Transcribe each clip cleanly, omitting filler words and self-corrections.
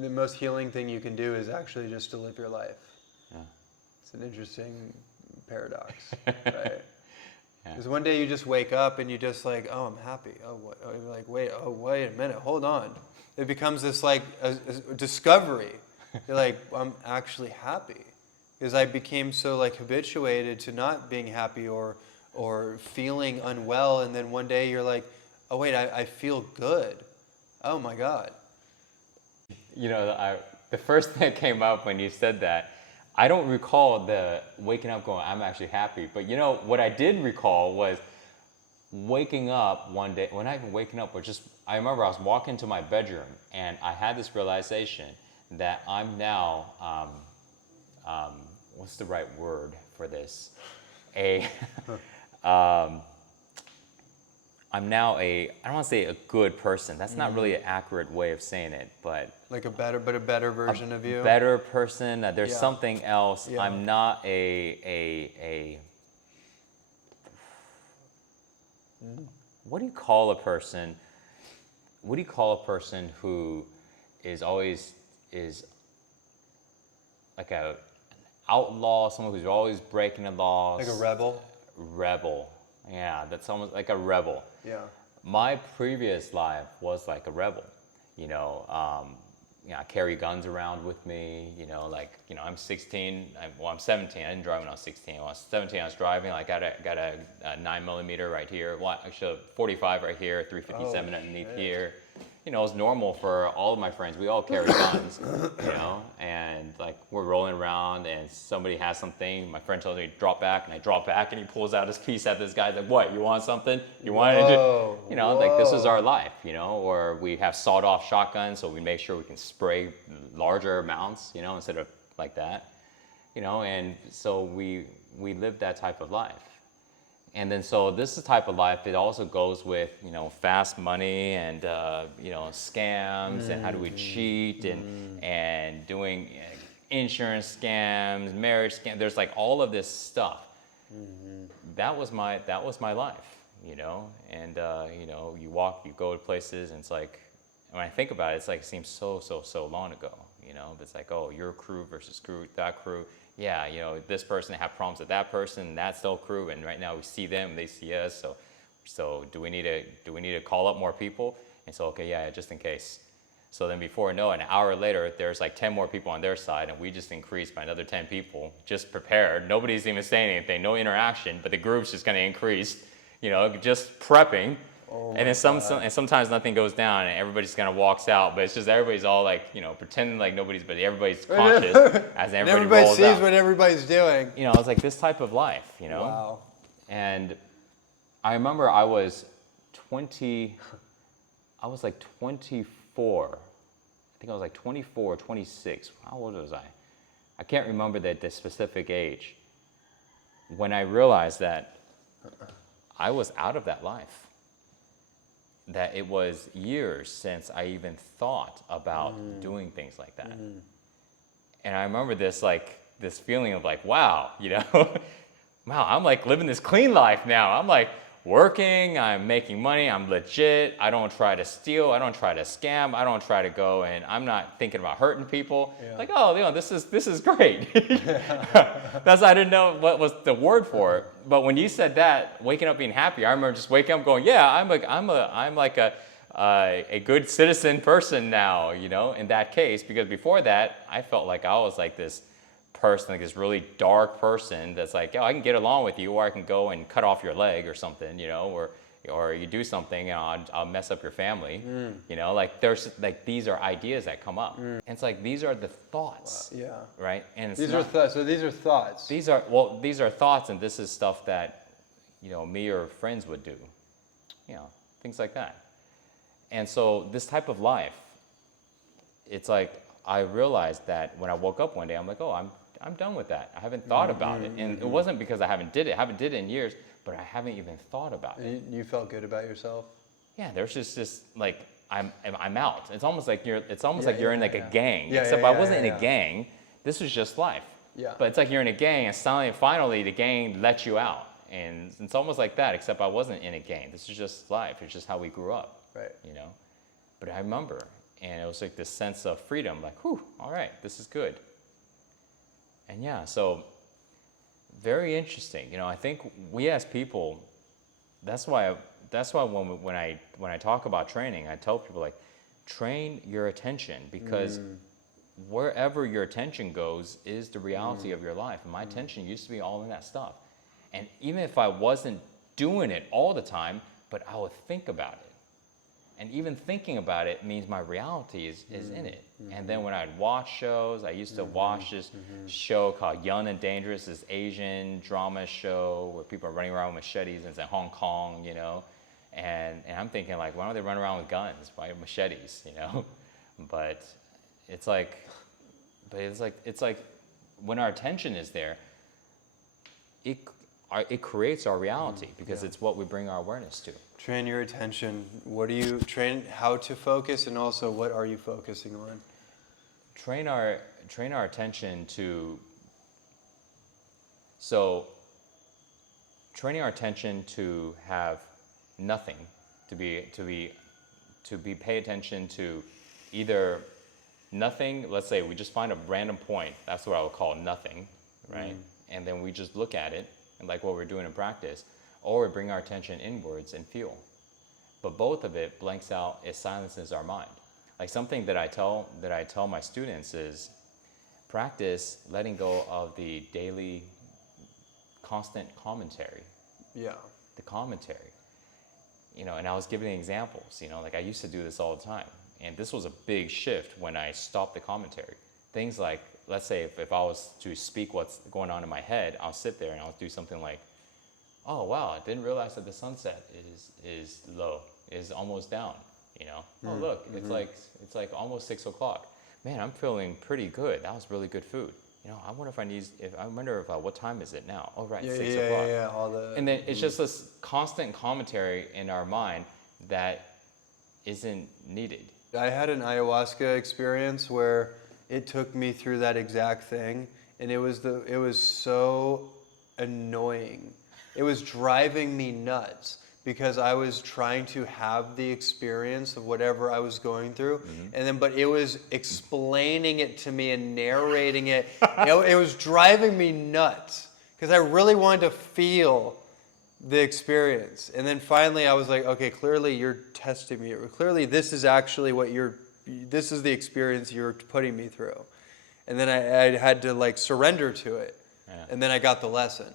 the most healing thing you can do is actually just to live your life. Yeah. It's an interesting paradox, right? Yeah. Because one day you just wake up and you just like, oh, I'm happy. Oh, what? Oh, you're like, wait a minute, hold on. It becomes this like a discovery. You're like, I'm actually happy. Because I became so like habituated to not being happy or feeling unwell, and then one day you're like, oh wait, I feel good. Oh my God. The first thing that came up when you said that, I don't recall the waking up going, I'm actually happy. But what I did recall was waking up one day, well, not even waking up, but just, I remember I was walking to my bedroom and I had this realization that I'm now, what's the right word for this? I'm now I don't want to say a good person. That's not really an accurate way of saying it, but Like a better version of you. better person. There's Yeah. something else. Yeah. I'm not a what do you call a person? What do you call a person who is always like an outlaw, someone who's always breaking the laws? Like a rebel. Rebel. Yeah, that's almost like a rebel. Yeah. My previous life was like a rebel. I carry guns around with me. I'm 16. I'm 17. I didn't drive when I was 16. When I was 17, I was driving. I got a 9mm right here. Well, actually, a 45 right here, 357 underneath here. It's normal for all of my friends. We all carry guns, and like we're rolling around and somebody has something. My friend tells me, drop back, and I drop back and he pulls out his piece at this guy. Like, what, you want something? You want to do, like this is our life, or we have sawed off shotguns. So we make sure we can spray larger amounts, instead of like that, and so we live that type of life. And then so this is the type of life that also goes with, fast money and, scams and how do we cheat and doing insurance scams, marriage scams. There's like all of this stuff. That was my life, and, you go to places and it's like, when I think about it, it's like, it seems so long ago, it's like, oh, your crew versus that crew. Yeah, this person had problems with that person, that's still crew, and right now we see them, they see us. So do we need to call up more people? And so, okay, yeah, just in case. So then before I know it, an hour later, there's like 10 more people on their side, and we just increased by another 10 people, just prepared. Nobody's even saying anything, no interaction, but the group's just going to increase, just prepping. Oh and then sometimes nothing goes down and everybody just kind of walks out, but it's just everybody's all like, pretending like but everybody's conscious as everybody rolls sees out. what everybody's doing. It's like this type of life, Wow. And I remember I was like 24. I think I was like 24, 26. How old was I? I can't remember the specific age when I realized that I was out of that life. That it was years since I even thought about doing things like that. And I remember this feeling of like, wow, wow, I'm like living this clean life now. I'm like working, I'm making money, I'm legit. I don't try to steal, I don't try to scam, I don't try to go, and I'm not thinking about hurting people. Yeah. Like, oh, this is great. I didn't know what was the word for it. But when you said that, waking up being happy, I remember just waking up going, yeah, I'm like a good citizen person now, in that case, because before that, I felt like I was like this person, like this really dark person that's like, I can get along with you, or I can go and cut off your leg or something, or you do something and I'll mess up your family, like there's like, these are ideas that come up. And it's like, these are the thoughts, Yeah. right? And These are thoughts. So these are thoughts. These are thoughts, and this is stuff that, me or friends would do, things like that. And so this type of life, it's like, I realized that when I woke up one day, I'm like, oh, I'm done with that. I haven't thought about it. And it wasn't because I haven't did it in years, but I haven't even thought about it. You felt good about yourself? Yeah, there's just like, I'm out. It's almost like you're in like a gang, Yeah, except yeah, I wasn't yeah. in a gang. This was just life. Yeah. But it's like you're in a gang, and finally the gang lets you out. And it's almost like that, except I wasn't in a gang. This is just life. It's just how we grew up. Right. But I remember, and it was like this sense of freedom, like, whew, all right, this is good. And yeah, so very interesting. You know, I think we as people, that's why when I talk about training, I tell people like, train your attention, because wherever your attention goes is the reality of your life. And my attention used to be all in that stuff. And even if I wasn't doing it all the time, but I would think about it. And even thinking about it means my reality is in it. And then when I'd watch shows, I used to watch this show called Young and Dangerous, this Asian drama show where people are running around with machetes, and it's in Hong Kong, you know. And I'm thinking like, why don't they run around with guns, why machetes, you know? But it's like when our attention is there, it creates our reality, because it's what we bring our awareness to. Train your attention. What do you train? How to focus, and also what are you focusing on? Train our attention to. So. Training our attention to have nothing, to pay attention to either nothing. Let's say we just find a random point. That's what I would call nothing, right? And then we just look at it, and like what we're doing in practice, or we bring our attention inwards and feel. But both of it blanks out, it silences our mind. Like something that I tell my students is practice letting go of the daily constant commentary. Yeah. The commentary. You know, and I was giving examples, you know, like I used to do this all the time. And this was a big shift when I stopped the commentary. Things like, let's say if I was to speak what's going on in my head, I'll sit there and I'll do something like, oh wow, I didn't realize that the sunset is low, is almost down, you know. Oh look, it's like almost 6 o'clock. Man, I'm feeling pretty good. That was really good food. You know, I wonder what time is it now? Oh right, 6 o'clock. Yeah. And then it's just this constant commentary in our mind that isn't needed. I had an ayahuasca experience where it took me through that exact thing, and it was so annoying. It was driving me nuts because I was trying to have the experience of whatever I was going through, but it was explaining it to me and narrating it. It was driving me nuts because I really wanted to feel the experience. And then finally I was like, okay, clearly you're testing me. Clearly this is actually this is the experience you're putting me through. And then I had to like surrender to it. Yeah. And then I got the lesson.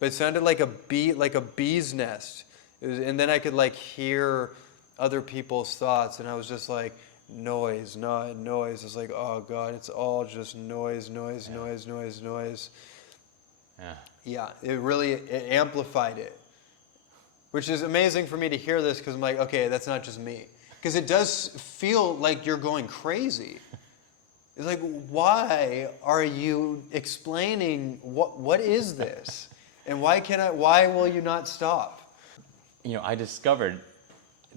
But it sounded like a bee's nest. And then I could like hear other people's thoughts, and I was just like, noise, not noise. It's like, oh God, it's all just noise. Yeah, it amplified it. Which is amazing for me to hear this, because I'm like, okay, that's not just me. Because it does feel like you're going crazy. It's like, why are you explaining what is this? And why will you not stop? You know, I discovered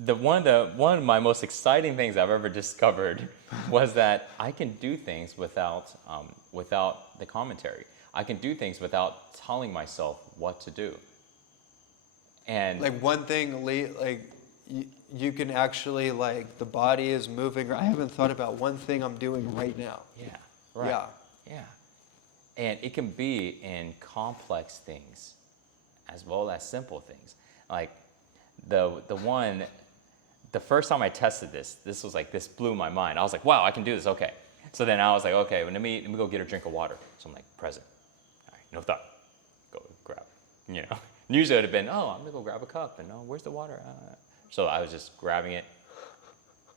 one of my most exciting things I've ever discovered was that I can do things without the commentary. I can do things without telling myself what to do. And like one thing, like you can actually, like, the body is moving. I haven't thought about one thing I'm doing right now. Yeah. Right. Yeah. And it can be in complex things as well as simple things. Like the first time I tested this was like, this blew my mind. I was like, wow, I can do this. Okay. So then I was like, okay, well, let me go get a drink of water. So I'm like, present. All right, no thought. Go grab, you know. Usually it would have been, oh, I'm gonna go grab a cup, and oh, where's the water? So I was just grabbing it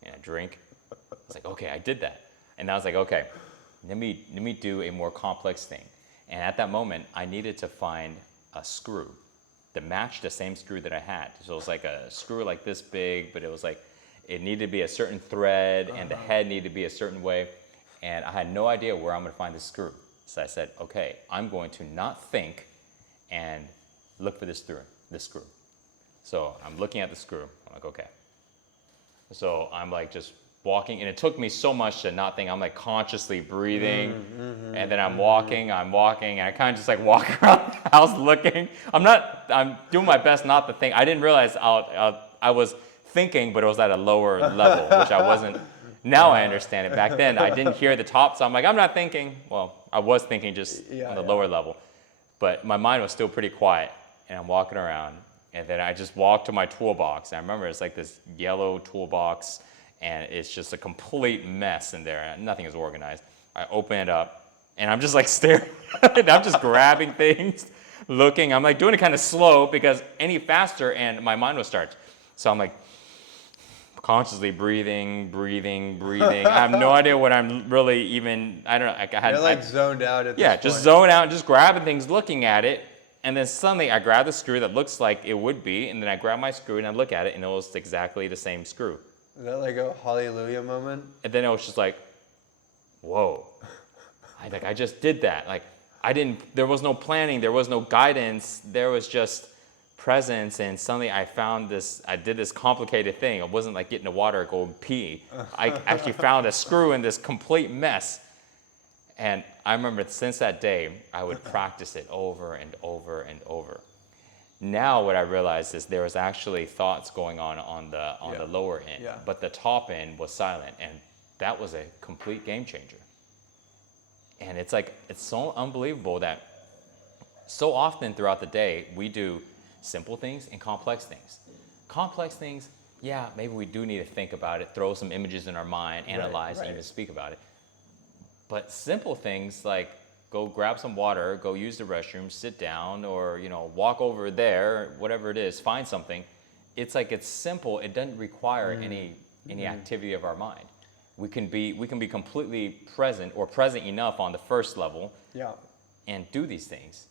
and a drink. I was like, okay, I did that. And I was like, okay, let me do a more complex thing. And at that moment, I needed to find a screw that matched the same screw that I had. So it was like a screw like this big, but it was like, it needed to be a certain thread, and the head needed to be a certain way. And I had no idea where I'm gonna find the screw. So I said, okay, I'm going to not think and look for this screw. So I'm looking at the screw. I'm like, okay. So I'm like just walking, and it took me so much to not think. I'm like consciously breathing, and then I'm walking, and I kind of just like walk around the house looking. I'm doing my best not to think. I didn't realize I was thinking, but it was at a lower level, which I wasn't Now I understand it. Back then, I didn't hear the top, so I'm like, I'm not thinking. Well, I was thinking just on the lower level, but my mind was still pretty quiet. And I'm walking around, and then I just walked to my toolbox. And I remember it's like this yellow toolbox, and it's just a complete mess in there. And nothing is organized. I open it up, and I'm just like staring. I'm just grabbing things, looking. I'm like doing it kind of slow because any faster, and my mind will start. So I'm like consciously breathing. I have no idea what I'm really even. I don't know. You're like zoned out at this point. just zone out, just grabbing things, looking at it. And then suddenly I grab the screw that looks like it would be, and then I grab my screw and I look at it, and it was exactly the same screw. Is that like a hallelujah moment? And then it was just like, whoa. I just did that. Like, there was no planning, there was no guidance, there was just presence, and suddenly I did this complicated thing. It wasn't like getting the water, go pee. I actually found a screw in this complete mess. And I remember since that day, I would practice it over and over and over. Now what I realized is there was actually thoughts going on the lower end, but the top end was silent, and that was a complete game changer. And it's so unbelievable that so often throughout the day, we do simple things and complex things. Complex things, maybe we do need to think about it, throw some images in our mind, analyze, and even speak about it. But simple things like go grab some water, go use the restroom, sit down, or walk over there, whatever it is, find something. It's simple. It doesn't require any activity of our mind. We can be completely present or present enough on the first level, and do these things.